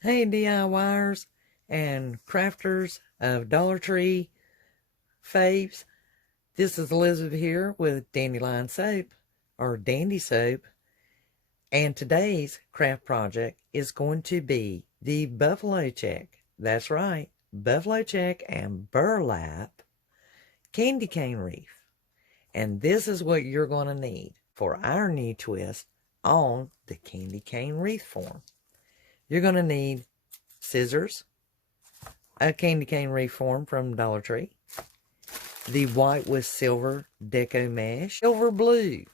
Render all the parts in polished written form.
Hey DIYers and crafters of Dollar Tree faves. This is Elizabeth here with Dandelion Soap or Dandy Soap. And today's craft project is going to be the Buffalo Check. That's right, Buffalo Check and Burlap Candy Cane Wreath. And this is what you're going to need for our new twist on the Candy Cane Wreath form. You're going to need scissors, a candy cane wreath form from Dollar Tree, the white with silver Deco Mesh, silver blue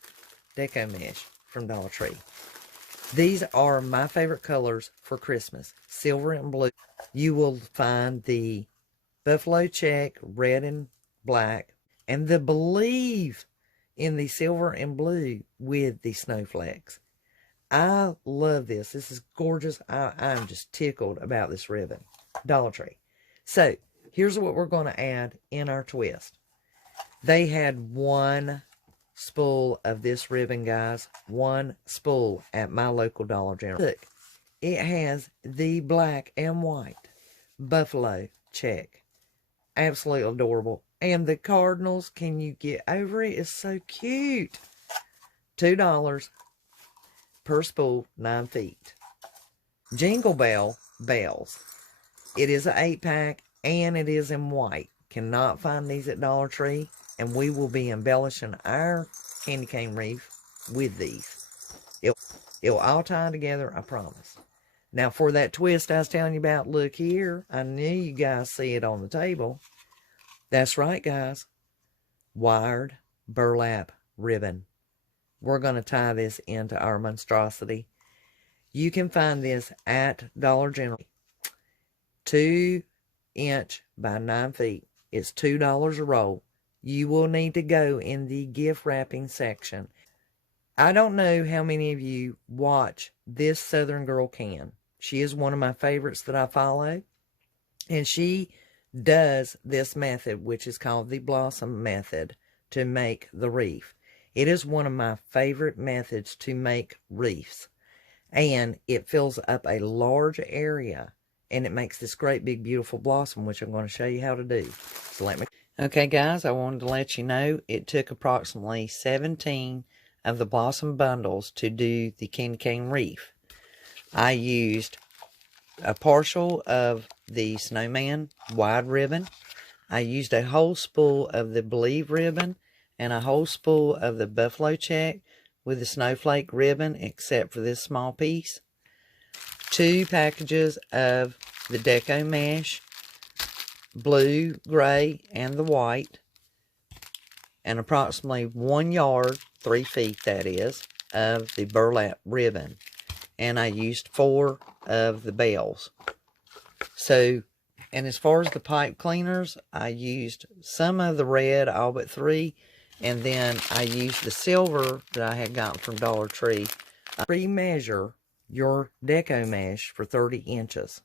Deco Mesh from Dollar Tree. These are my favorite colors for Christmas, silver and blue. You will find the Buffalo Check, red and black, and the Believe in the silver and blue with the snowflakes. I love this. This is gorgeous. I'm just tickled about this ribbon. Dollar Tree. So, here's what we're going to add in our twist. They had one spool of this ribbon, guys. One spool at my local Dollar General. Look, it has the black and white Buffalo Check. Absolutely adorable. And the cardinals, can you get over it? It's so cute. $2 per spool, 9 feet. Jingle Bell bells. It is an 8-pack and it is in white. Cannot find these at Dollar Tree, and we will be embellishing our candy cane wreath with these. It'll all tie together, I promise. Now for that twist I was telling you about, look here. I knew you guys see it on the table. That's right, guys. Wired burlap ribbon. We're going to tie this into our monstrosity. You can find this at Dollar General. 2-inch by 9 feet. It's $2 a roll. You will need to go in the gift wrapping section. I don't know how many of you watch This Southern Girl Can. She is one of my favorites that I follow. And she does this method, which is called the Blossom Method, to make the wreath. It is one of my favorite methods to make wreaths. And it fills up a large area. And it makes this great big beautiful blossom, which I'm going to show you how to do. So let me... Okay guys, I wanted to let you know it took approximately 17 of the blossom bundles to do the candy cane wreath. I used a partial of the snowman wide ribbon. I used a whole spool of the Believe ribbon and a whole spool of the Buffalo Check with the snowflake ribbon, except for this small piece. 2 packages of the Deco Mesh, blue, gray, and the white, and approximately 1 yard, 3 feet that is, of the burlap ribbon. And I used 4 of the bells. So, and as far as the pipe cleaners, I used some of the red, all but 3, and then I used the silver that I had gotten from Dollar Tree. Pre-measure your Deco Mesh for 30 inches.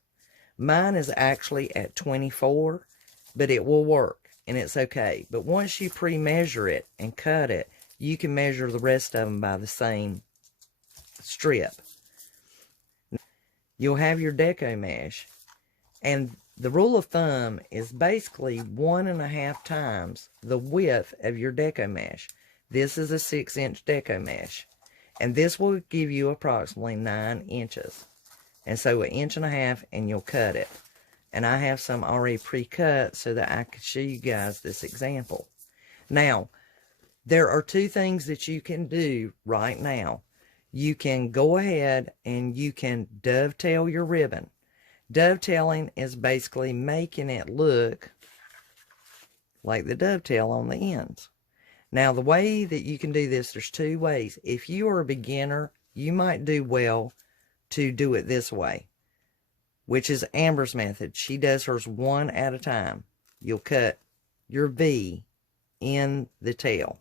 Mine is actually at 24, but it will work, and it's okay. But once you pre-measure it and cut it, you can measure the rest of them by the same strip. You'll have your Deco Mesh, and the rule of thumb is basically 1.5 times the width of your Deco Mesh. This is a 6-inch Deco Mesh, and this will give you approximately 9 inches. And so 1.5 inches, and you'll cut it. And I have some already pre-cut so that I can show you guys this example. Now, there are 2 things that you can do right now. You can go ahead and you can dovetail your ribbon. Dovetailing is basically making it look like the dovetail on the ends. Now, the way that you can do this, there's 2 ways. If you are a beginner, you might do well to do it this way, which is Amber's method. She does hers 1 at a time. You'll cut your V in the tail.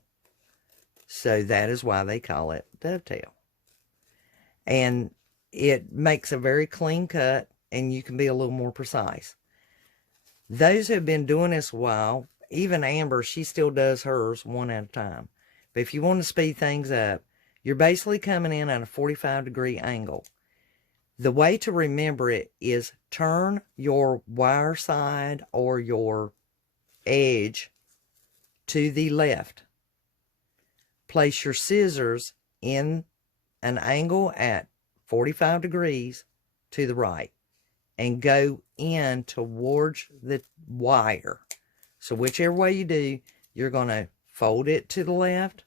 So that is why they call it dovetail. And it makes a very clean cut, and you can be a little more precise. Those who have been doing this a while, even Amber, she still does hers 1 at a time. But if you want to speed things up, you're basically coming in at a 45-degree angle. The way to remember it is turn your wire side or your edge to the left. Place your scissors in an angle at 45 degrees to the right and go in towards the wire. So whichever way you do, you're going to fold it to the left,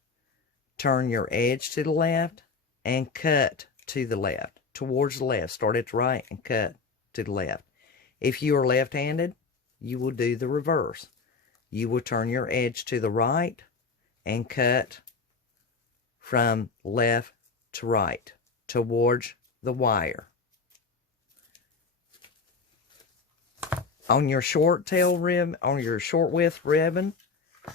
turn your edge to the left, and cut to the left, towards the left. Start at the right and cut to the left. If you are left-handed, you will do the reverse. You will turn your edge to the right and cut from left to right towards the wire. On your short tail ribbon, on your short width ribbon,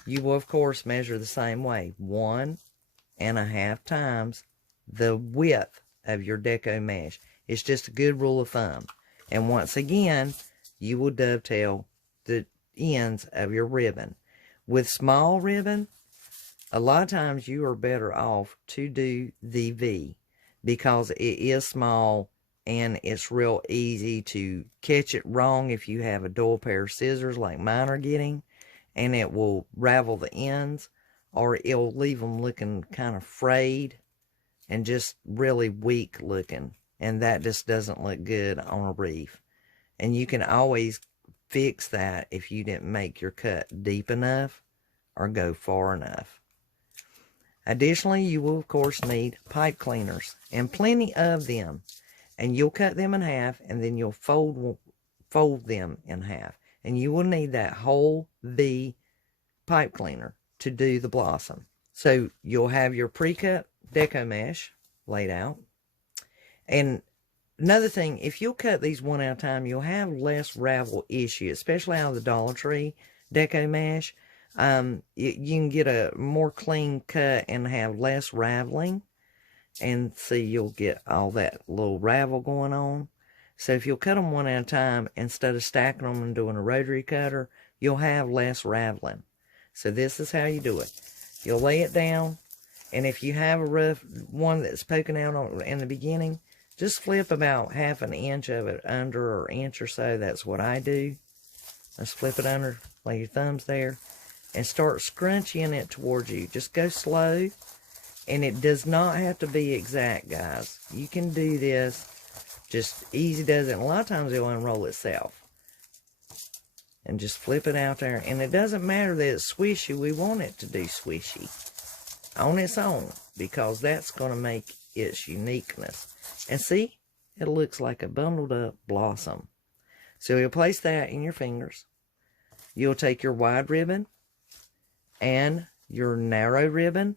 you will of course measure the same way, 1.5 times the width of your deco mesh. It's just a good rule of thumb. And once again, you will dovetail the ends of your ribbon. With small ribbon, a lot of times you are better off to do the V, because it is small and it's real easy to catch it wrong if you have a dull pair of scissors like mine are getting, and it will ravel the ends, or it'll leave them looking kind of frayed and just really weak looking, and that just doesn't look good on a wreath. And you can always fix that if you didn't make your cut deep enough or go far enough. Additionally, you will of course need pipe cleaners, and plenty of them. And you'll cut them in half, and then you'll fold them in half. And you will need that whole V pipe cleaner to do the blossom. So you'll have your pre-cut deco mesh laid out. And another thing, if you'll cut these one at a time, you'll have less ravel issue, especially out of the Dollar Tree deco mesh. You can get a more clean cut and have less raveling. And see, you'll get all that little ravel going on. So if you'll cut them one at a time, instead of stacking them and doing a rotary cutter, you'll have less raveling. So this is how you do it. You'll lay it down, and if you have a rough one that's poking out in the beginning, just flip about 1/2 inch of it under, or inch or so. That's what I do. Let's flip it under, lay your thumbs there, and start scrunching it towards you. Just go slow. And it does not have to be exact, guys. You can do this just easy does it. And a lot of times it'll unroll itself. And just flip it out there. And it doesn't matter that it's swishy. We want it to do swishy on its own, because that's going to make its uniqueness. And see, it looks like a bundled up blossom. So you'll place that in your fingers. You'll take your wide ribbon and your narrow ribbon.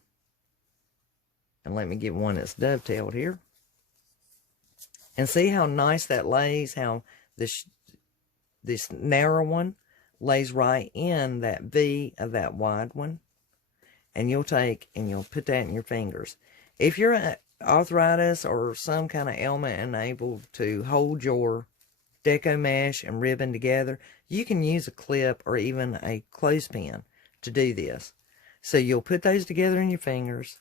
And let me get one that's dovetailed here. And see how nice that lays, how this narrow one lays right in that V of that wide one. And you'll take and you'll put that in your fingers. If you're arthritis or some kind of ailment unable to hold your deco mesh and ribbon together, you can use a clip or even a clothespin to do this. So you'll put those together in your fingers.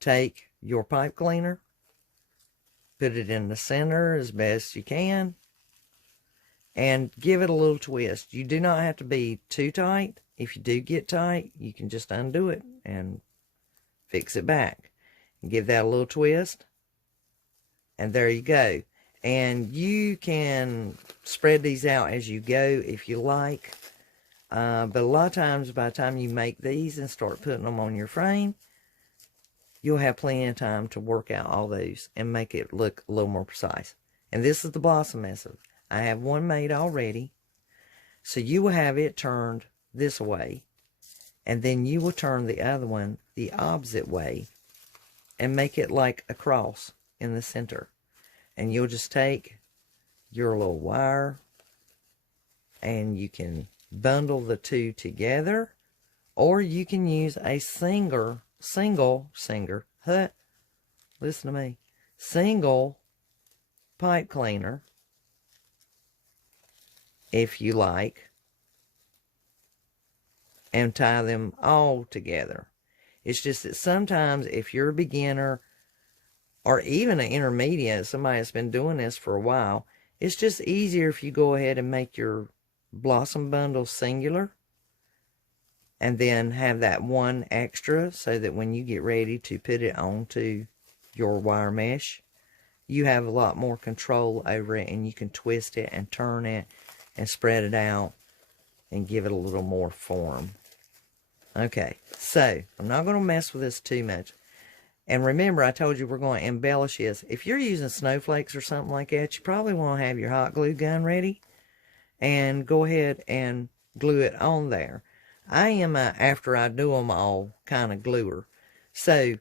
Take your pipe cleaner, put it in the center as best you can, and give it a little twist. You do not have to be too tight. If you do get tight, you can just undo it and fix it back. And give that a little twist, and there you go. And you can spread these out as you go if you like. But a lot of times, by the time you make these and start putting them on your frame, you'll have plenty of time to work out all those and make it look a little more precise. And this is the blossom method. I have one made already. So you will have it turned this way. And then you will turn the other one the opposite way and make it like a cross in the center. And you'll just take your little wire and you can bundle the two together, or you can use a single pipe cleaner if you like, and tie them all together. It's just that sometimes if you're a beginner, or even an intermediate, somebody that's been doing this for a while, it's just easier if you go ahead and make your blossom bundle singular and then have that one extra so that when you get ready to put it onto your wire mesh, you have a lot more control over it, and you can twist it and turn it and spread it out and give it a little more form. Okay, so I'm not going to mess with this too much. And remember, I told you we're going to embellish this. If you're using snowflakes or something like that, you probably want to have your hot glue gun ready and go ahead and glue it on there. I am a, after I do them all, kind of gluer. So,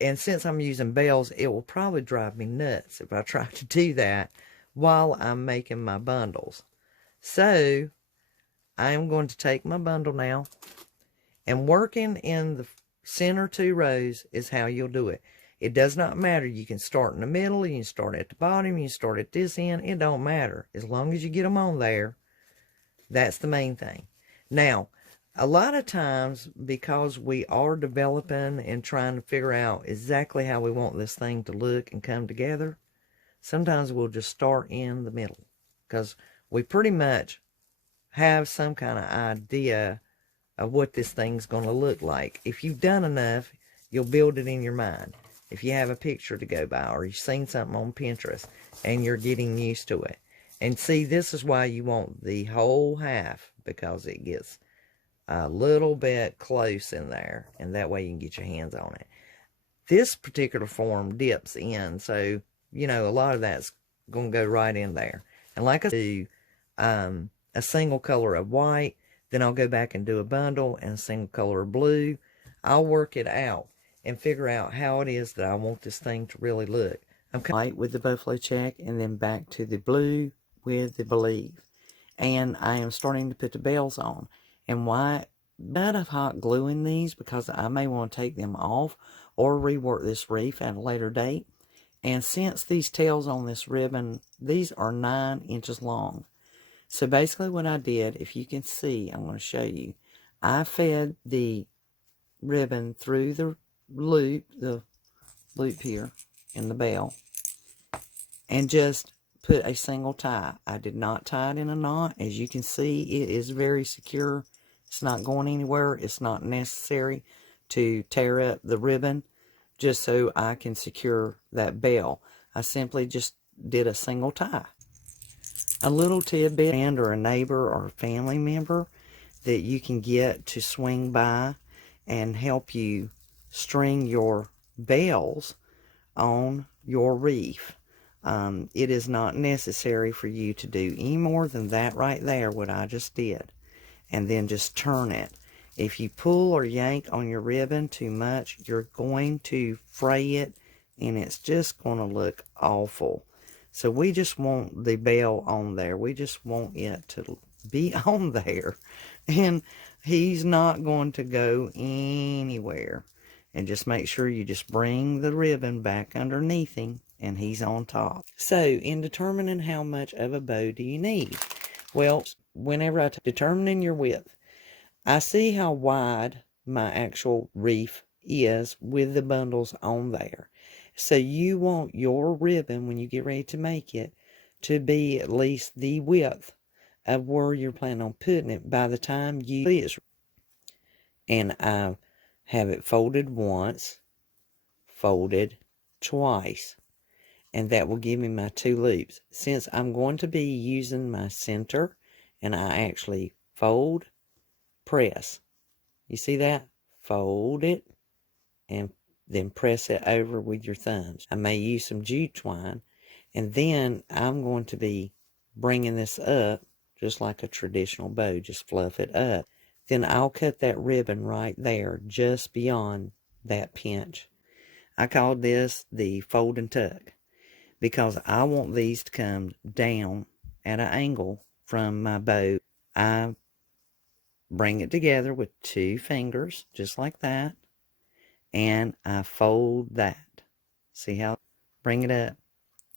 and since I'm using bells, it will probably drive me nuts if I try to do that while I'm making my bundles. So, I am going to take my bundle now, and working in the center 2 rows is how you'll do it. It does not matter. You can start in the middle, you can start at the bottom, you can start at this end. It don't matter. As long as you get them on there, that's the main thing. Now, a lot of times, because we are developing and trying to figure out exactly how we want this thing to look and come together, sometimes we'll just start in the middle, because we pretty much have some kind of idea of what this thing's going to look like. If you've done enough, you'll build it in your mind. If you have a picture to go by, or you've seen something on Pinterest and you're getting used to it. And see, this is why you want the whole half, because it gets a little bit close in there, and that way you can get your hands on it. This particular form dips in, so you know a lot of that's going to go right in there. And like I do a single color of white, then I'll go back and do a bundle and a single color of blue. I'll work it out and figure out how it is that I want this thing to really look. I'm white with the buffalo check, and then back to the blue with the believe. And I am starting to put the bells on. And why? Not of hot gluing these, because I may want to take them off or rework this wreath at a later date. And since these tails on this ribbon, these are 9 inches long. So basically what I did, if you can see, I'm going to show you. I fed the ribbon through the loop here in the bell, and just put a single tie. I did not tie it in a knot. As you can see, it is very secure. It's not going anywhere. It's not necessary to tear up the ribbon just so I can secure that bell. I simply just did a single tie. A little tidbit, a friend or a neighbor or a family member that you can get to swing by and help you string your bells on your wreath. It is not necessary for you to do any more than that right there, what I just did. And then just turn it. If you pull or yank on your ribbon too much, you're going to fray it, and it's just going to look awful. So we just want the bell on there. We just want it to be on there. And he's not going to go anywhere. And just make sure you just bring the ribbon back underneath him, and he's on top. So, in determining how much of a bow do you need? Well, whenever I determining your width, I see how wide my actual wreath is with the bundles on there. So you want your ribbon, when you get ready to make it, to be at least the width of where you're planning on putting it by the time you see it. And I have it folded once, folded twice, and that will give me my 2 loops. Since I'm going to be using my center, and I actually fold, press. You see that? Fold it, and then press it over with your thumbs. I may use some jute twine, and then I'm going to be bringing this up just like a traditional bow, just fluff it up. Then I'll cut that ribbon right there, just beyond that pinch. I call this the fold and tuck, because I want these to come down at an angle from my bow. I bring it together with 2 fingers, just like that, and I fold that. See how? Bring it up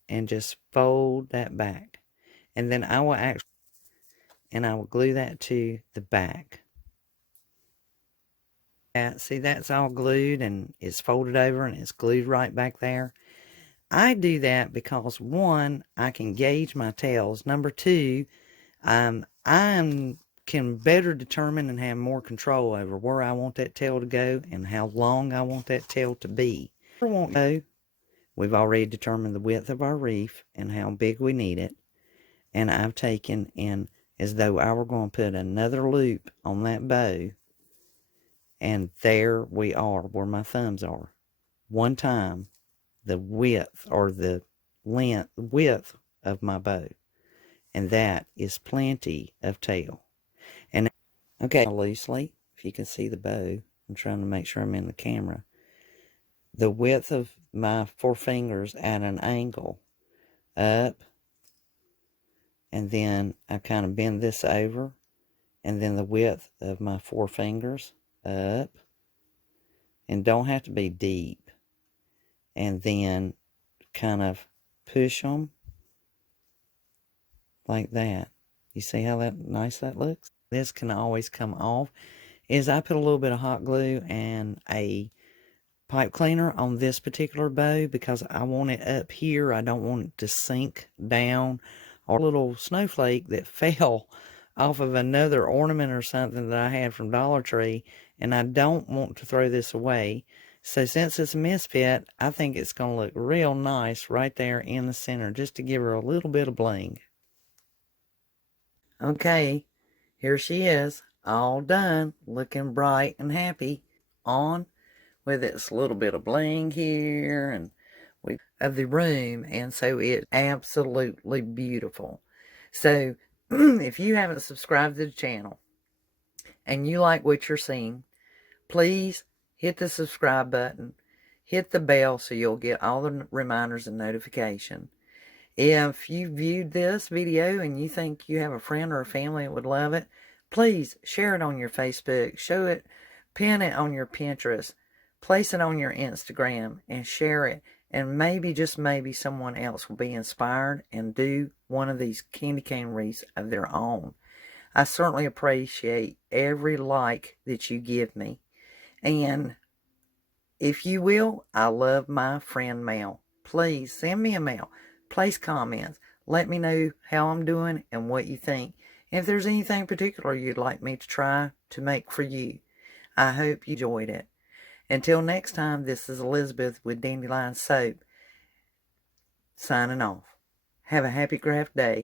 and just fold that back. And then I will glue that to the back. See, that's all glued and it's folded over and it's glued right back there. I do that because, one, I can gauge my tails. Number two, I can better determine and have more control over where I want that tail to go and how long I want that tail to be. We've already determined the width of our wreath and how big we need it. And I've taken and as though I were going to put another loop on that bow. And there we are where my thumbs are. One time, the width or the width of my bow. And that is plenty of tail. And okay, loosely, if you can see the bow, I'm trying to make sure I'm in the camera. The width of my four fingers at an angle up, and then I kind of bend this over, and then the width of my four fingers up, and don't have to be deep, and then kind of push them like that. You see how nice that looks? This can always come off. Is I put a little bit of hot glue and a pipe cleaner on this particular bow because I want it up here. I don't want it to sink down. Or a little snowflake that fell off of another ornament or something that I had from Dollar Tree, and I don't want to throw this away. So since it's a misfit, I think it's going to look real nice right there in the center, just to give her a little bit of bling. Okay, here she is, all done, looking bright and happy, on with its little bit of bling here and of the room, and so it's absolutely beautiful. So if you haven't subscribed to the channel and you like what you're seeing, please hit the subscribe button, hit the bell so you'll get all the reminders and notification. If you viewed this video and you think you have a friend or a family that would love it, please share it on your Facebook, show it, pin it on your Pinterest, place it on your Instagram, and share it. And maybe, just maybe, someone else will be inspired and do one of these candy cane wreaths of their own. I certainly appreciate every like that you give me. And if you will, I love my friend mail. Please send me a mail. Place comments. Let me know how I'm doing and what you think. If there's anything particular you'd like me to try to make for you, I hope you enjoyed it. Until next time, this is Elizabeth with Dandelion Soap, signing off. Have a happy craft day.